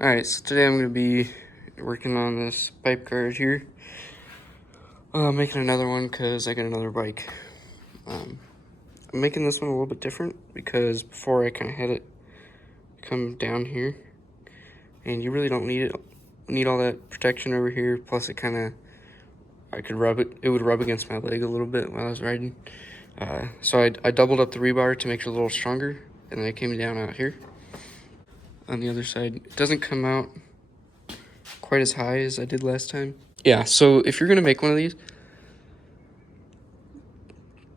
Alright, so today I'm going to be working on this pipe guard here. Making another one because I got another bike. I'm making this one a little bit different because before I kind of had it come down here. And you really don't need all that protection over here. Plus it would rub against my leg a little bit while I was riding. So I doubled up the rebar to make it a little stronger. And then I came down out here. On the other side, it doesn't come out quite as high as I did last time. Yeah, so if you're gonna make one of these,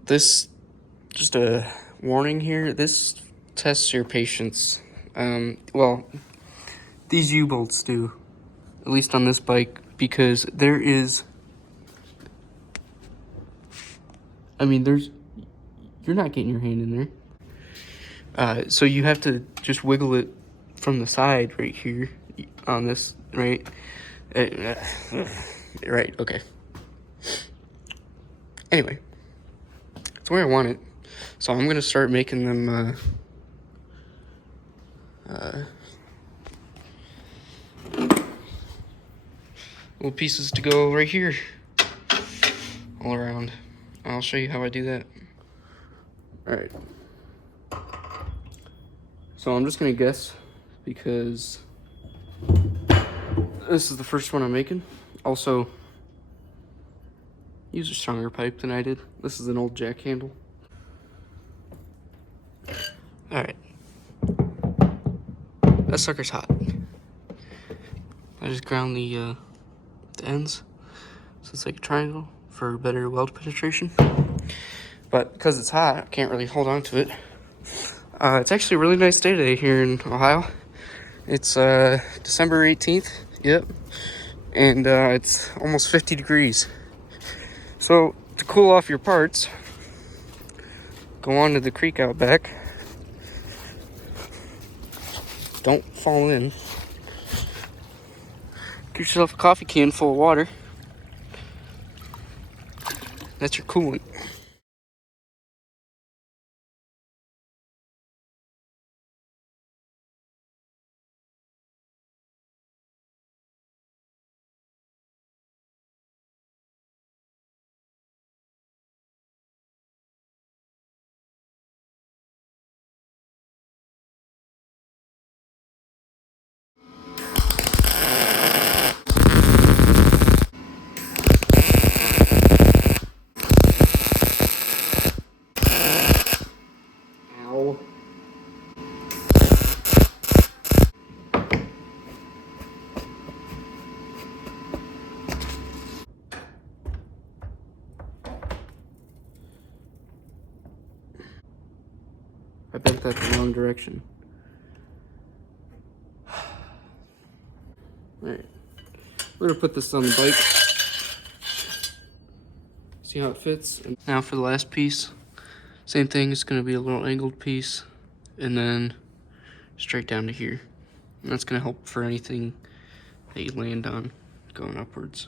just a warning here, this tests your patience. Well, these U-bolts do, at least on this bike, because you're not getting your hand in there. So you have to just wiggle it from the side right here on this, right? Right, okay. Anyway, it's where I want it. So I'm gonna start making them little pieces to go right here all around. I'll show you how I do that. Alright. So I'm just gonna guess because this is the first one I'm making. Also, use a stronger pipe than I did. This is an old jack handle. Alright. That sucker's hot. I just ground the ends, so it's like a triangle for better weld penetration. But because it's hot, I can't really hold on to it. It's actually a really nice day today here in Ohio. It's December 18th, yep, and it's almost 50 degrees. So to cool off your parts, go on to the creek out back. Don't fall in. Get yourself a coffee can full of water. That's your coolant. Ow. I bent that the wrong direction. Alright. We're gonna put this on the bike. See how it fits. And now for the last piece. Same thing, it's gonna be a little angled piece. And then straight down to here. And that's gonna help for anything that you land on going upwards.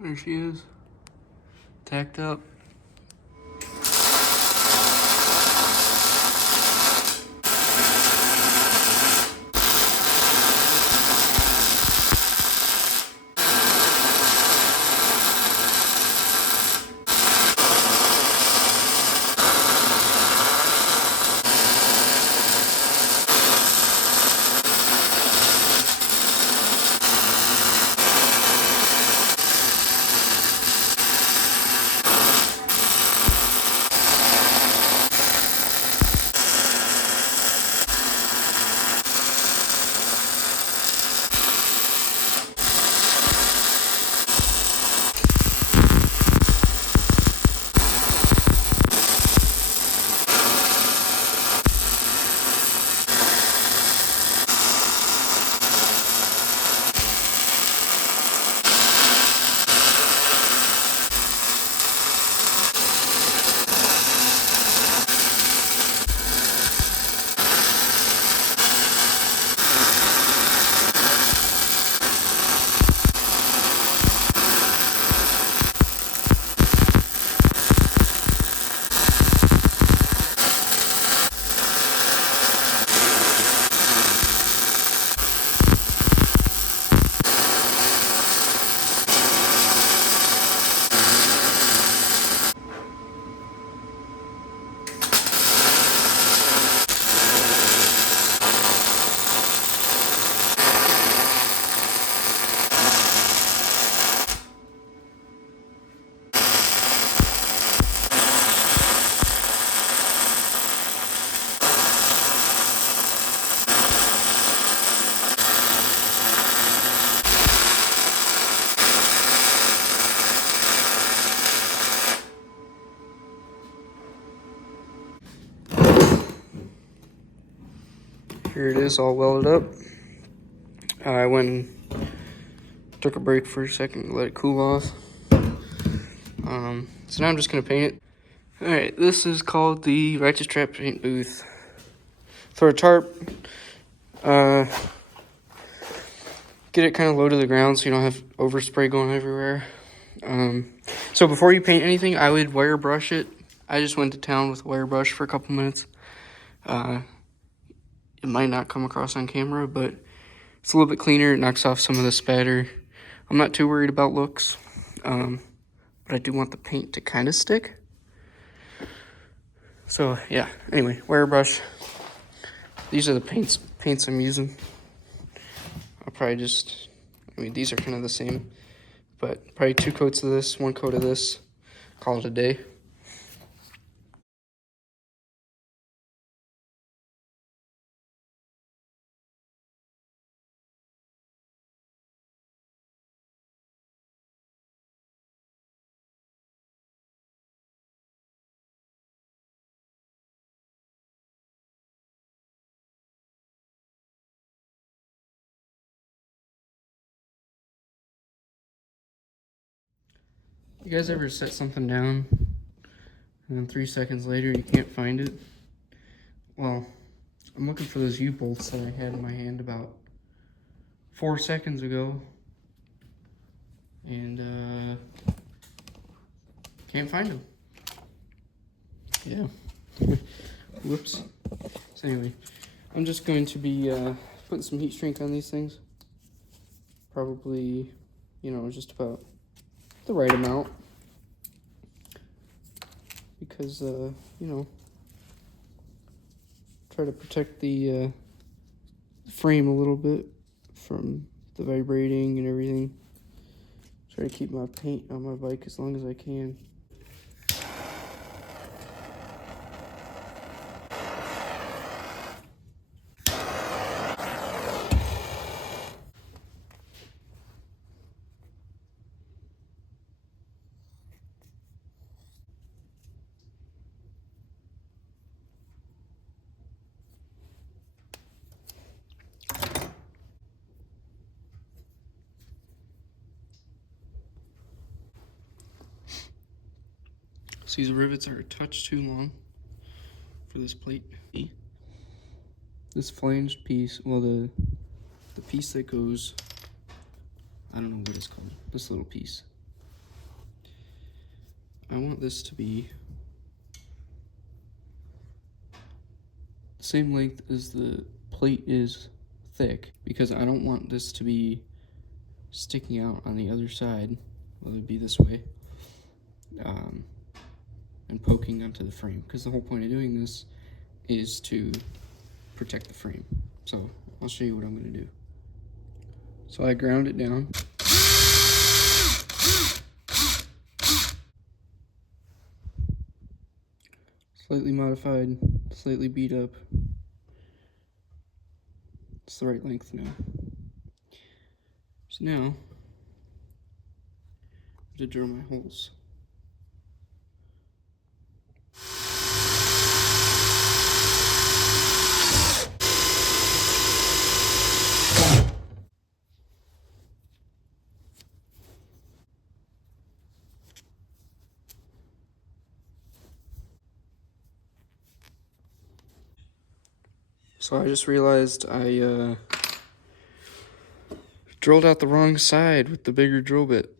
There she is, tacked up. Here it is, all welded up. I went and took a break for a second to let it cool off. So now I'm just gonna paint it. Alright, this is called the Righteous Trap paint booth. Throw a tarp, get it kind of low to the ground so you don't have overspray going everywhere. So before you paint anything, I would wire brush it. I just went to town with a wire brush for a couple minutes. It might not come across on camera, but it's a little bit cleaner. It knocks off some of the spatter. I'm not too worried about looks, but I do want the paint to kind of stick. So yeah, anyway, wire brush. These are the paints I'm using. I'll probably just, these are kind of the same, but probably 2 coats of this, 1 coat of this, call it a day. You guys ever set something down and then 3 seconds later you can't find it? Well, I'm looking for those U-bolts that I had in my hand about 4 seconds ago, and can't find them. Yeah. Whoops. So anyway, I'm just going to be putting some heat shrink on these things. Probably, just about the right amount. Because, try to protect the frame a little bit from the vibrating and everything. Try to keep my paint on my bike as long as I can. So these rivets are a touch too long for this plate. This flanged piece, well, the piece that goes, I don't know what it's called, this little piece. I want this to be the same length as the plate is thick, because I don't want this to be sticking out on the other side, whether it be this way, and poking onto the frame, because the whole point of doing this is to protect the frame. So I'll show you what I'm going to do. So I ground it down. Slightly modified, slightly beat up. It's the right length now. So now, I have to drill my holes. So I just realized I drilled out the wrong side with the bigger drill bit.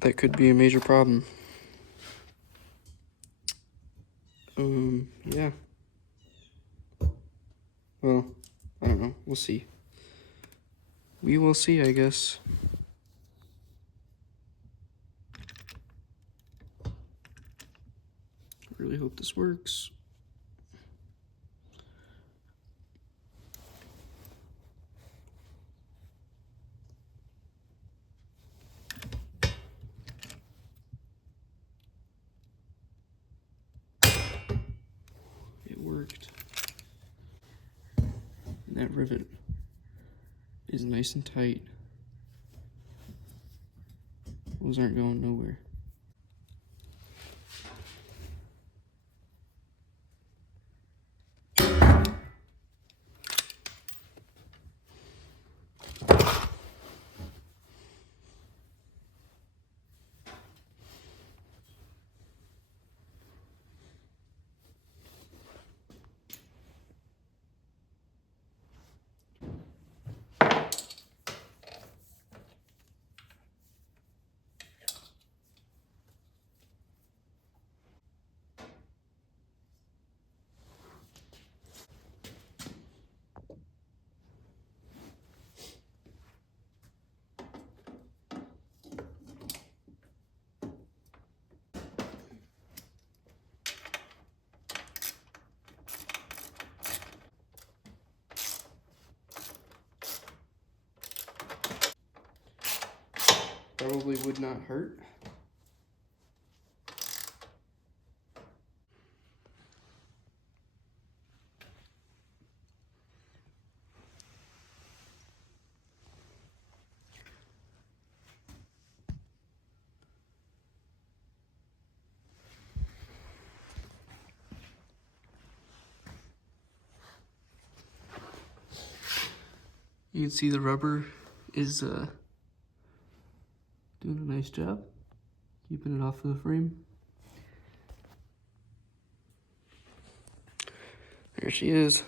That could be a major problem. Yeah. Well, I don't know. We'll see. We will see, I guess. Really hope this works. It worked. And that rivet is nice and tight. Those aren't going nowhere. probably would not hurt. You can see the rubber is doing a nice job keeping it off of the frame. There she is.